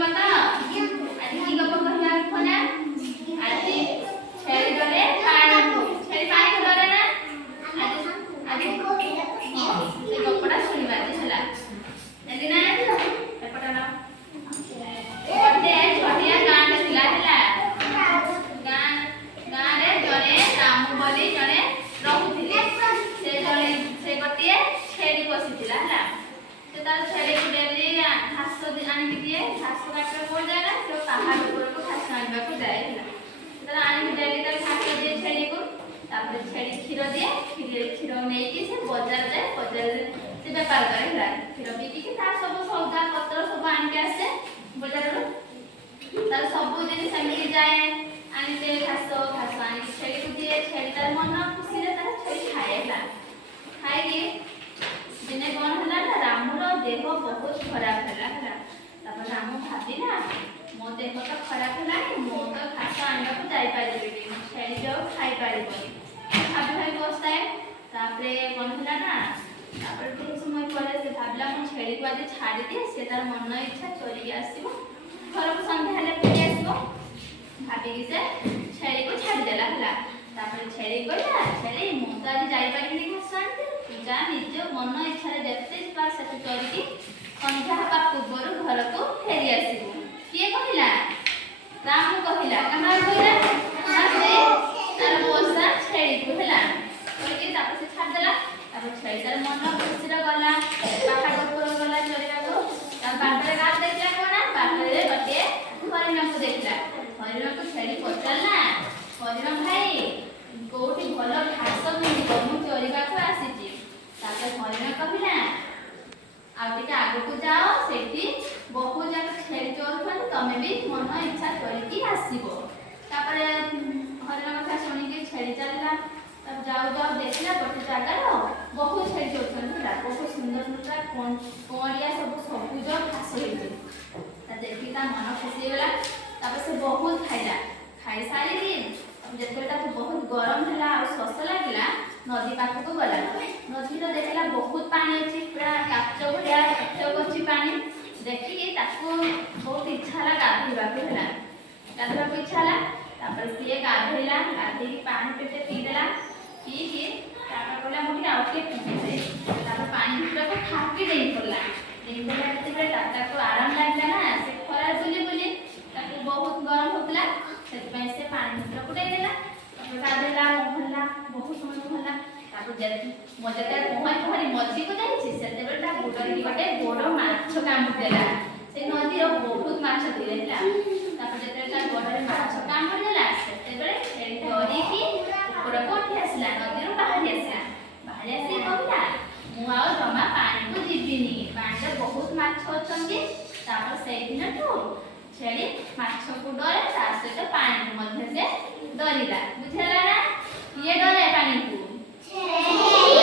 बता आज की गप कहला कोना आज छेड़ी डरे पानी को छेड़ी पानी को डरे ना आज से गपड़ा सुनिबा छला जल्दी ना एपटा ना ओटे छोटिया गान थिला हला गान रे जने रामू बोली जने रहुथिले से गटिए छेड़ी बसिथिला हला से तार छेड़ी को डेली घास आनी दिए घास काटरे पड़ जाए ना तो पहाड़ ऊपर को घास आनिबा को जाए हला तार आनी डेली तार घास दिए छेड़ी को तापर छेड़ी क्षीर दिए क्षीर नै कि से बाजार जाए बाजार से व्यापार करे हला क्षीर बिकी कि तार सब सौदा पत्र सब आन के आसे बाजार रो तार सब दिन समिति जाए आनी से घास आनी छेड़ी को दिए छेड़ी तार मन खुशी रे तार छेड़ी खाए हला खाए कि दिने कौन हला ना रामूर देह बहुत खराब हला तापर रामू भाबी ना मो देह तो खराब हला मो तो घास आनबा को जाई पारिबे कि छेड़ी जो खाई पारिबो भाबी भाई बसताए तापरे कौन हला ना तापर ठीक समय परे से भाबला मो छेड़ी को आज छाड़ी दे से तार मन इच्छा चोरी के आसीबो घर को संध्या हले फेरी आसीबो भाबी कि से छेड़ी को छाड़ी देला हला तापर छेड़ी कहला छेड़ी मो तो आज जाई पारिबे घास आनते जा निज मन इच्छा जेते पार से चोरी की संध्या हवा पूर्व घर को फेरी आसीबो किए कहिला राम कहिला कहां कहिला ना से तार बोसा छेड़ी को हला तो के तापर से छाड़ देला तापर छेड़ी तार मन खुशी रे गला पहाड़ ऊपर गला चोरीबा को ता बाटरे गात देखला कोना बाटरे गटे हरिण को देखला हरिण को छेड़ी पचारला हरिण भाई कोठी भलो घास मिलिबो मु चोरीबा को आसीची तापर हरिण कहिला आ टिके आगु को जाओ सेठी बहु जाक छेड़ी चोरखन तमे भी मन इच्छा चोरी की आसीबो तापर हरिण कथा सुनी के छेड़ी चलला तब जाओ जाओ देखला गोटे जागा रो बहु छेड़ी चोरखन हला बहु सुंदर सुंदर कोणिया सब सबुज घास होइছে ता देखि ता मन खुशी होला तापर से बहुत खाइला खाई सारी जेतेटा बहुत गरम हला और शोष लागिला नदी पाख को गला नदी रो देखला बहुत पानी अछि पूरा काचो भया काचो अछि पानी देखि के ताको बहुत इच्छा हला गाधीबा को हला गाधीबा को इच्छा हला तापर से गाधेला गाधी की पानी पेटे पी देला पी के तापर बोला मुठी आउटे पी दे तापर पानी पूरा को खाकी देई पड़ला देई पड़ला ते ताता को आराम लागला ना से खरा बुली बुली ताको बहुत गरम होतला से से पानी पूरा को देला तापर गाधेला मोहल्ला बहुत समय होला ताको जति मजता कोहई मझी को जाई से बेटा गोडर की बटे गोड माछ काम देला से नदी रो बहुत माछ दिलेला तापर जते ता गोडर माछ काम देला से बेले छेड़ी डरी की ऊपर कोठी आसला नदी रो बाहर आसी कहला मु आ जमा पानी को जीविनी पानी रे बहुत माछ अछंती तापर से दिन तो छेड़ी माछ को डरे ता से पानी मध्य से डरिला बुझला ना ये डरे पानी को